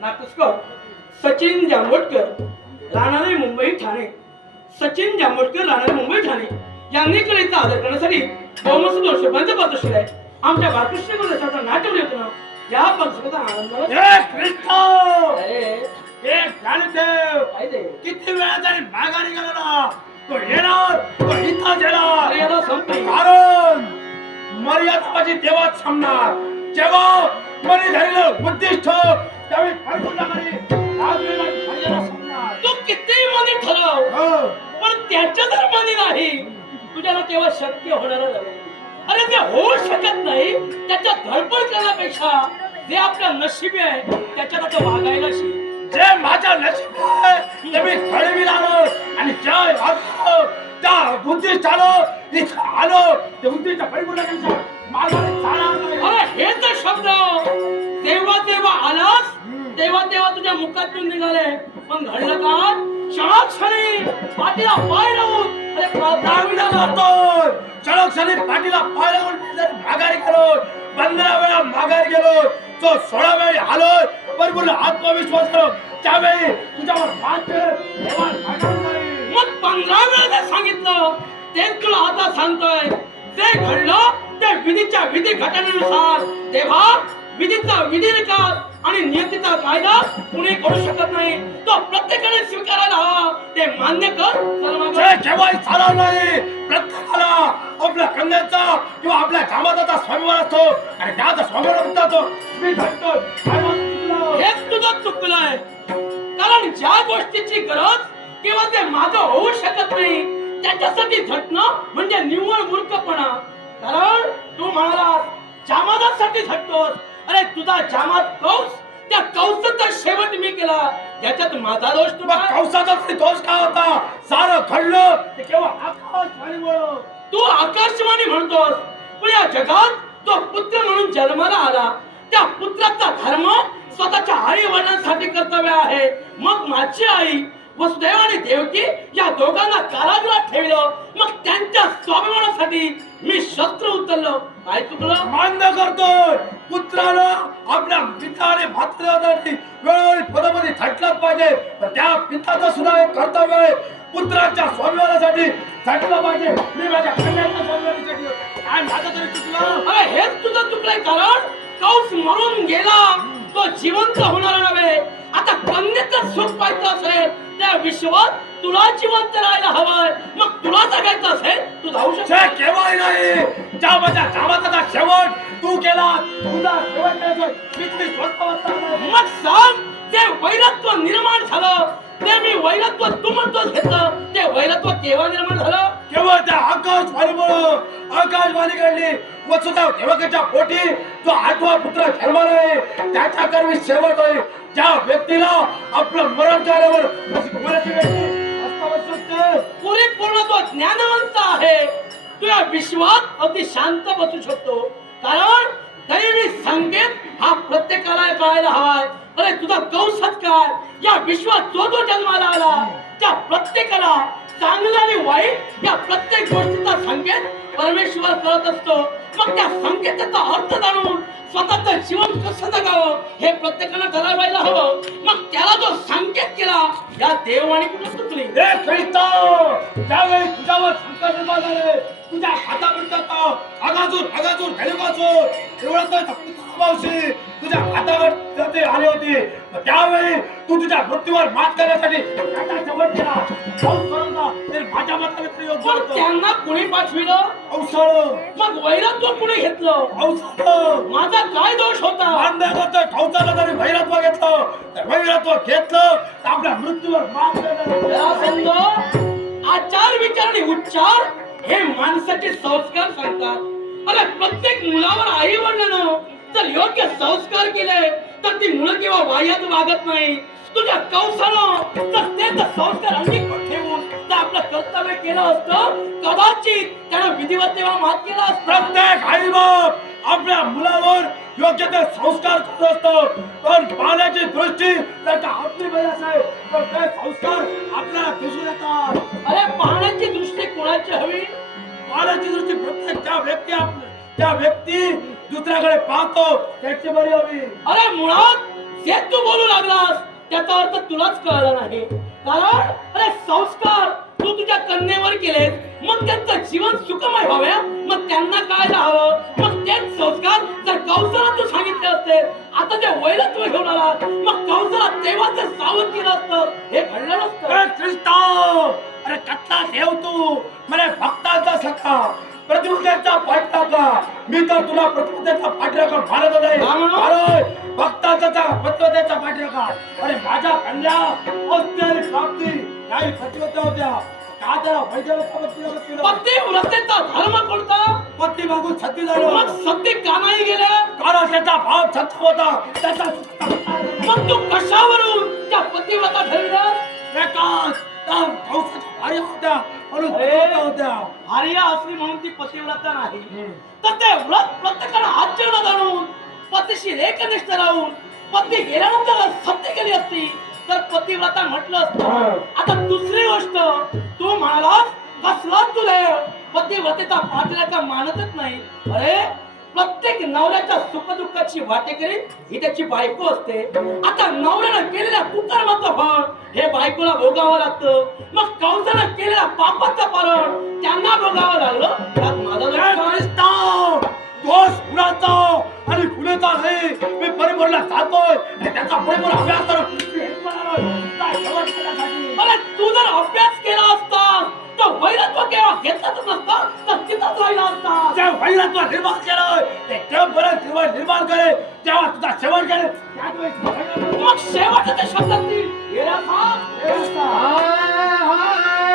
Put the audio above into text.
नाटककार सचिन जांभोटकर राहणारे मुंबई ठाणे. सचिन जांभोटकर राहणारे मुंबई ठाणे. यांनी कलेचा आदर करण्यासाठी बहुमत दोन शब्दांचं पात्र आहे. आमच्या बाळकृष्ण प्रदेशाचा नाट्य येतो या पंचकथा आनंद किती वेळा तरी माघारी गेला ना? तो येणार तो इथंच येणार. कारण मर्यादा माझी देवात थांबणार जेव्हा मनी धरलं उद्दिष्ट त्यावेळी फरकून टाकणे लागलेला मर्यादा संपणार तू किती मनी ठरव हो. पण त्याच्या जर मानी नाही तुझ्याला तेव्हा शक्य होणार नाही अरे ते होऊ शकत नाही त्याच्या धडपड करण्यापेक्षा जे आपल्या नशिबी आहे त्याच्यात आता वागायला शिक. जे माझ्या नशीब आहे ते मी घडवी आलो. आणि जय वागलो त्या उद्दिष्टानं इथं आलो. ते माघारी जाणार नाही. अरे हे तर शब्द तेव्हा तेव्हा आलास तुझ्या मुखातून निघाले. पण घडलं का क्षणा क्षणी पाठीला पाय लावून अरे दहावीला जातोय पाठीला पाय लावून जर माघारी गेलो पंधरा वेळा माघारी गेलो तो सोळा वेळी आलो भरपूर आत्मविश्वास करो त्यावेळी तुझ्यावर मग पंधरा वेळा सांगितलं तेच तुला आता सांगतोय. जे घडलं ते विधीच्या विधी घटनेनुसार. तेव्हा विधीचा विधी निकाल आणि नियतीचा कायदा कुणी करू शकत नाही. तो प्रत्येकाने स्वीकारायला हवा. ते मान्य कर. चल मागं. जे केव्हाही चालणार नाही प्रत्येकाला आपल्या कन्याचा किंवा आपल्या कामाचा स्वाभिमान असतो. आणि त्याचा स्वाभिमान मी म्हणतो म्हणतो तुला? हेच तुझं चुकलंय कारण ज्या गोष्टीची गरज किंवा ते माझं होऊ शकत नाही त्याच्यासाठी झटणं म्हणजे निव्वळ मूर्खपणा. कारण तू म्हणालास जामादासाठी झटतोस अरे तुझा जामात कौस त्या कौसाचा शेवट मी केला. याच्यात माझा दोष मग कौसाचा दोष काय होता? सारं घडलं ते केव्हा वाणीमुळं. तू आकाशवाणी म्हणतोस. पण या जगात तो पुत्र म्हणून जन्माला आला. त्या पुत्राचा धर्म स्वतःच्या आई वडिलांसाठी कर्तव्य आहे. मग माझी आई वसुदेव आणि देवकी या दोघांना कारागृहात ठेवलं. मग त्यांच्या स्वाभिमानासाठी मी शस्त्र उचललं. काय चुकलं? मान्य करतोय. पुत्रानं आपल्या पिताने मातृत्वासाठी वेळोवेळी पदोपदी झटलाच पाहिजे. पण त्या पिताचं सुद्धा एक कर्तव्य आहे. पुत्राच्या स्वाभिमानासाठी झटलं पाहिजे. मी माझ्या कन्याच्या स्वाभिमानासाठी काय माझं तरी चुकलं? अरे हेच तुझं चुकलंय कारण कौस मरून गेला. तो जिवंत होणार नव्हे. आता कन्याचं सुख पाहायचं असेल. त्या विश्वात तुला जिवंत राहायला हवंय. मग तुला जगायचं असेल तू जाऊ शकतो केव्हाही नाही. ज्या माझ्या कामाचा शेवट तू केला. तुझा शेवट मी स्वस्त. मग सांग ते वैरत्व निर्माण झालं ते मी वैरत्व तू म्हणतोस घेतलं ते वैरत्व केव्हा निर्माण झालं? केवळ त्या आकाशवाणीमुळं आकाशवाणीकडली वसुदेव देवकीच्या पोटी जो आठवा पुत्र जन्माला आहे त्याच्या कर्मी शेवट होईल ज्या व्यक्तीला आपलं मरण झाल्यावर कोणाची तो ज्ञानवंत आहे. तू या विश्वात अगदी शांत बसू शकतो. कारण दैवी संकेत हा प्रत्येकाला पाहायला हवाय. अरे तुझा कौशच काय? या विश्वात जो जो जन्माला आला त्या प्रत्येकाला चांगला आणि वाईट या प्रत्येक गोष्टीचा संकेत परमेश्वर करत असतो. मग त्या संकेताचा अर्थ जाणून स्वतःचं जीवन कसं जगावं हे प्रत्येकानं ठरवायला हवं. मग त्याला जो संकेत केला या देवाने कुठे सुचली त्यावेळी तुझ्यावर संकट निर्माण झाले. तुझ्या हातावर आगाजूर आगाजूर घालूगाजूर एवढं तर मावशी तुझ्या हातावर ते आले होते. त्यावेळी तू तुझ्या मृत्यूवर मात करण्यासाठी हाताचा वर केला. ते योग्य पण होतं. त्यांना कुणी पाठविलं? मग वैरत्व कुणी घेतलं. माझा काय दोष होता? कौचाला जरी वैरत्व घेतलं तर वैरत्व घेतलं तर आपल्या मृत्यूवर मात आचार विचार आणि उच्चार हे माणसाचे संस्कार सांगतात. अरे प्रत्येक मुलावर आई वडिलांनो जर योग्य संस्कार केले तर ती मुलं किंवा वाह्यात वागत नाही. तुझ्या जर तेच संस्कार जर आपलं कर्तव्य केलं असतं कदाचित त्यानं विधिवत तेव्हा मात केला प्रत्येक आई बाप आपल्या मुलावर योग्य ते संस्कार करत असतो. पण पाण्याची दृष्टी का आपली वेळ असेल तर ते संस्कार आपल्याला दिसून येतात. अरे पाहण्याची दृष्टी कोणाची हवी? पाण्याची दृष्टी प्रत्येक त्या व्यक्ती आप- त्या व्यक्ती दुसऱ्याकडे पाहतो त्याची बरी हवी. अरे मुळात जे तू बोलू लागलास त्याचा अर्थ तुलाच कळला नाही. कारण अरे संस्कार तू तुझ्या कन्येवर केलेस. मग त्यांचं जीवन सुखमय व्हावे. मग त्यांना काय हवं मग तेच संस्कार जर कौशला तू सांगितले असते. आता जे वैरत्व घेऊन आला मग कौशला तेव्हा सावध केलं असतं हे घडलं नसतं. अरे कृष्णा अरे कथला ठेव तू? मला भक्ताचा सखा प्रतिभूतीचा मी तर तुला प्रतिभूतीचा म्हणून? अरे भक्ताचा प्रतिभूतीचा पाठलागा अरे माझ्या कन्या प्राप्ती काही प्रतिभूत होत्या. का त्याला वैद्यवता पत्ती पती व्रतेचा धर्म कोणता? मागून मग सत्य का नाही गेले? कारण त्याचा भाव सत्य होता. त्याचा मग तू कशावरून त्या पतिव्रता ठरविलास एकाच त्या पावसाच्या भारी होत्या. म्हणून अरे. प्रतिभूत होत्या. आर्य असली म्हणून ती पतिव्रता नाही. तर ते व्रत प्रत्येकाला आचरण जाणून पतीशी एकनिष्ठ राहून पती गेल्यानंतर सत्य केली असती. तर पतिव्रता म्हटलं असतं. आता दुसरी गोष्ट तू म्हणालास कसला तुले? पतिव्रतेचा पाठल्याचा मानतच नाही. अरे प्रत्येक नवऱ्याच्या सुखदुःखाची वाटेकरी ही त्याची बायको असते. आता नवऱ्यानं केलेल्या कुकर्माचं फळ हे बायकोला भोगावं लागतं. मग कंसानं केलेल्या पापाचं पालन त्यांना भोगावं लागलं? त्यात माझा अस्तित्वातच नसता अस्तित्वात राहिला निर्माण केलं ते ट्रम्प परत निर्माण निर्माण करे तेव्हा तुझा शेवट करे त्याच वेळेस मग शेवटच्या